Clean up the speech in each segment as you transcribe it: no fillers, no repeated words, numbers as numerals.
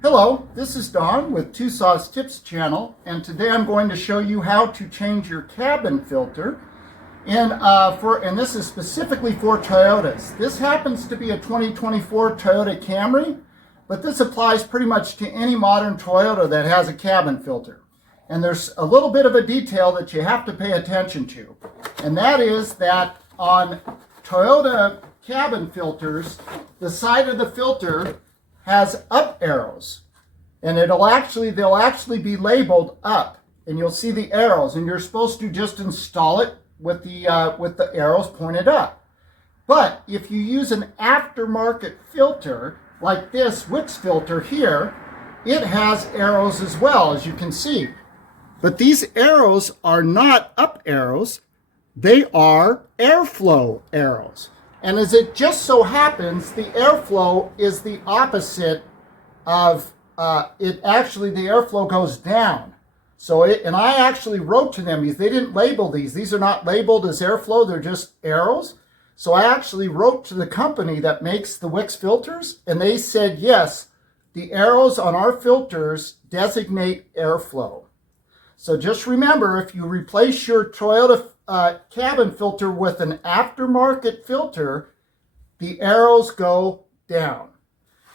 Hello, this is Don with Two Saws Tips channel, and today I'm going to show you how to change your cabin filter. And this is specifically for Toyotas. This happens to be a 2024 Toyota Camry, but this applies pretty much to any modern Toyota that has a cabin filter. And there's a little bit of a detail that you have to pay attention to, and that is that on Toyota cabin filters, the side of the filter has up arrows, and they'll actually be labeled up, and you'll see the arrows, and you're supposed to just install it with the arrows pointed up. But if you use an aftermarket filter like this Wix filter here, it has arrows as well, as you can see. But these arrows are not up arrows, they are airflow arrows. And as it just so happens, the airflow is the opposite of it. Actually, the airflow goes down. And I actually wrote to them, they didn't label these. These are not labeled as airflow, they're just arrows. So I actually wrote to the company that makes the Wix filters, and they said, yes, the arrows on our filters designate airflow. So just remember, if you replace your Toyota cabin filter with an aftermarket filter, the arrows go down.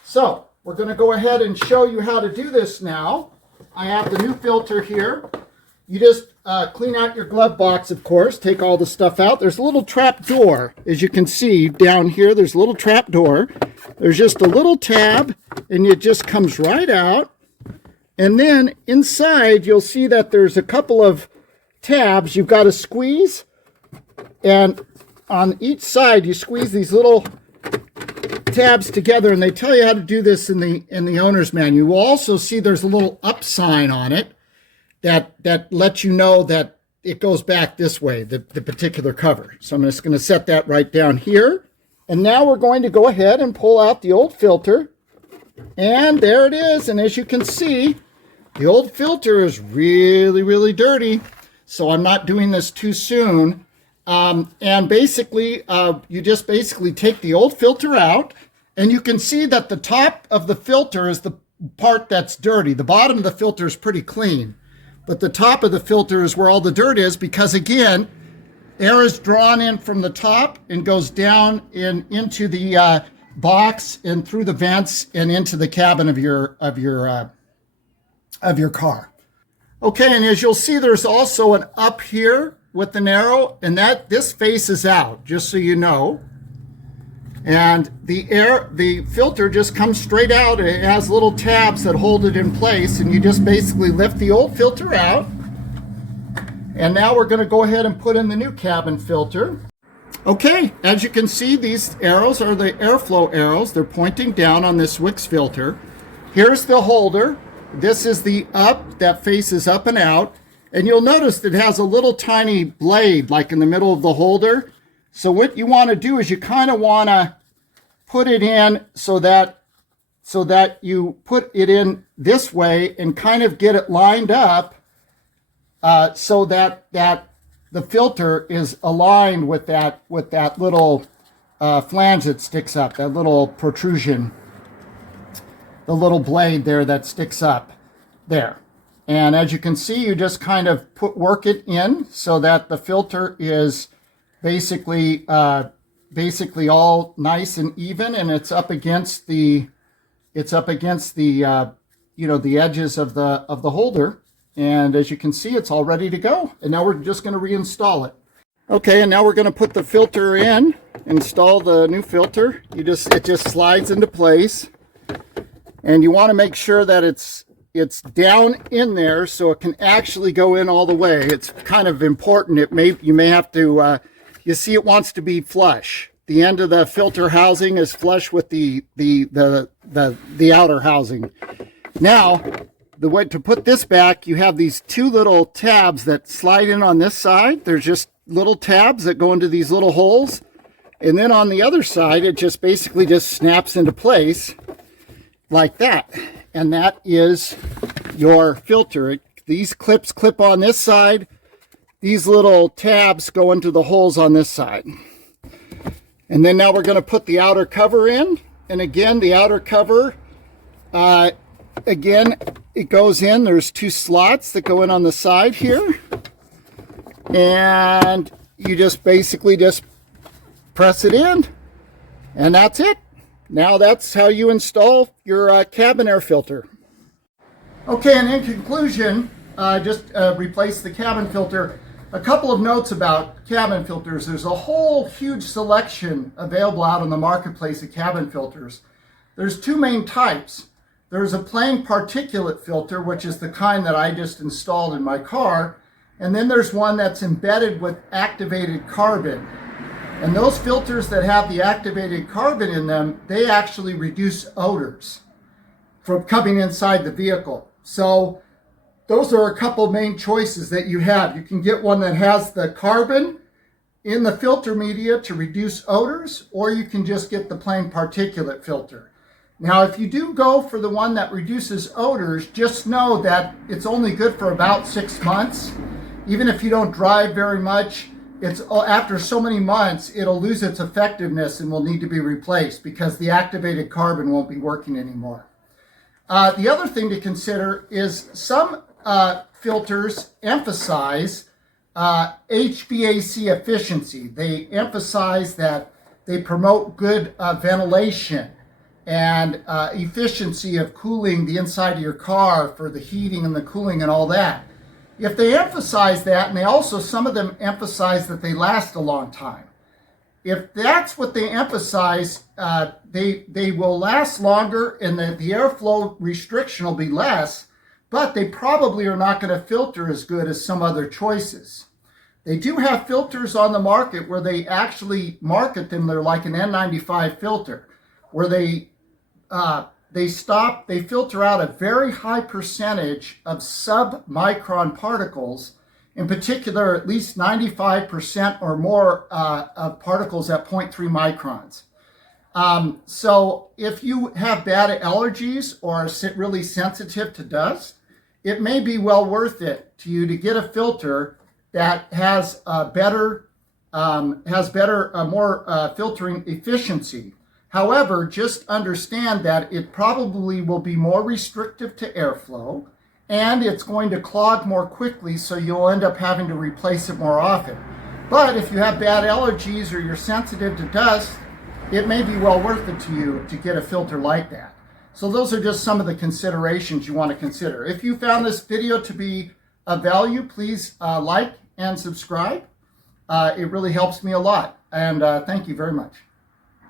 So we're going to go ahead and show you how to do this now. I have the new filter here. You just clean out your glove box, of course, take all the stuff out. There's a little trap door. As you can see down here, there's a little trap door. There's just a little tab, and it just comes right out. And then inside, you'll see that there's a couple of tabs you've got to squeeze, and on each side you squeeze these little tabs together, and they tell you how to do this in the owner's manual. You will also see there's a little up sign on it that lets you know that it goes back this way, the particular cover. So I'm just going to set that right down here, and now we're going to go ahead and pull out the old filter, and there it is. And as you can see, the old filter is really dirty. So I'm not doing this too soon. And basically, you just take the old filter out, and you can see that the top of the filter is the part that's dirty. The bottom of the filter is pretty clean, but the top of the filter is where all the dirt is, because again, air is drawn in from the top and goes down into the box and through the vents and into the cabin of your car. Okay, and as you'll see, there's also an up here with an arrow, and this faces out, just so you know. And the filter just comes straight out. It has little tabs that hold it in place, and you just basically lift the old filter out. And now we're going to go ahead and put in the new cabin filter. Okay, as you can see, these arrows are the airflow arrows. They're pointing down on this Wix filter. Here's the holder. This is the up that faces up and out. And you'll notice that it has a little tiny blade like in the middle of the holder. So what you want to do is you kind of want to put it in so that you put it in this way and kind of get it lined up so that the filter is aligned with that little flange that sticks up, that little protrusion, the little blade there that sticks up there. And as you can see, you just kind of work it in so that the filter is basically all nice and even, and it's up against the the edges of the holder. And as you can see, it's all ready to go. And now we're just going to reinstall it. Okay, and now we're going to put the filter in, install the new filter. It just slides into place. And you want to make sure that it's down in there so it can actually go in all the way. It's kind of important. You may have to, you see it wants to be flush. The end of the filter housing is flush with the outer housing. Now, the way to put this back, you have these two little tabs that slide in on this side. There's just little tabs that go into these little holes. And then on the other side, it just basically just snaps into place like that. And that is your filter. These clips clip on this side. These little tabs go into the holes on this side. And then now we're going to put the outer cover in. And again, the outer cover again, it goes in. There's 2 slots that go in on the side here. And you just basically just press it in. And that's it. Now that's how you install your cabin air filter. Okay, and in conclusion, just replace the cabin filter. A couple of notes about cabin filters. There's a whole huge selection available out in the marketplace of cabin filters. There's 2 main types. There's a plain particulate filter, which is the kind that I just installed in my car. And then there's one that's embedded with activated carbon. And those filters that have the activated carbon in them, they actually reduce odors from coming inside the vehicle. So those are a couple main choices that you have. You can get one that has the carbon in the filter media to reduce odors, or you can just get the plain particulate filter. Now, if you do go for the one that reduces odors, just know that it's only good for about 6 months. Even if you don't drive very much, it's after so many months, it'll lose its effectiveness and will need to be replaced because the activated carbon won't be working anymore. The other thing to consider is some filters emphasize HVAC efficiency. They emphasize that they promote good ventilation and efficiency of cooling the inside of your car for the heating and the cooling and all that. If they emphasize that, and they also, some of them emphasize that they last a long time. If that's what they emphasize, they will last longer and the airflow restriction will be less, but they probably are not going to filter as good as some other choices. They do have filters on the market where they actually market them. They're like an N95 filter, where they filter out a very high percentage of sub-micron particles, in particular at least 95% or more of particles at 0.3 microns. So if you have bad allergies or are really sensitive to dust, it may be well worth it to you to get a filter that has more filtering efficiency. However, just understand that it probably will be more restrictive to airflow, and it's going to clog more quickly, so you'll end up having to replace it more often. But if you have bad allergies or you're sensitive to dust, it may be well worth it to you to get a filter like that. So those are just some of the considerations you want to consider. If you found this video to be of value, please like and subscribe. It really helps me a lot, and thank you very much.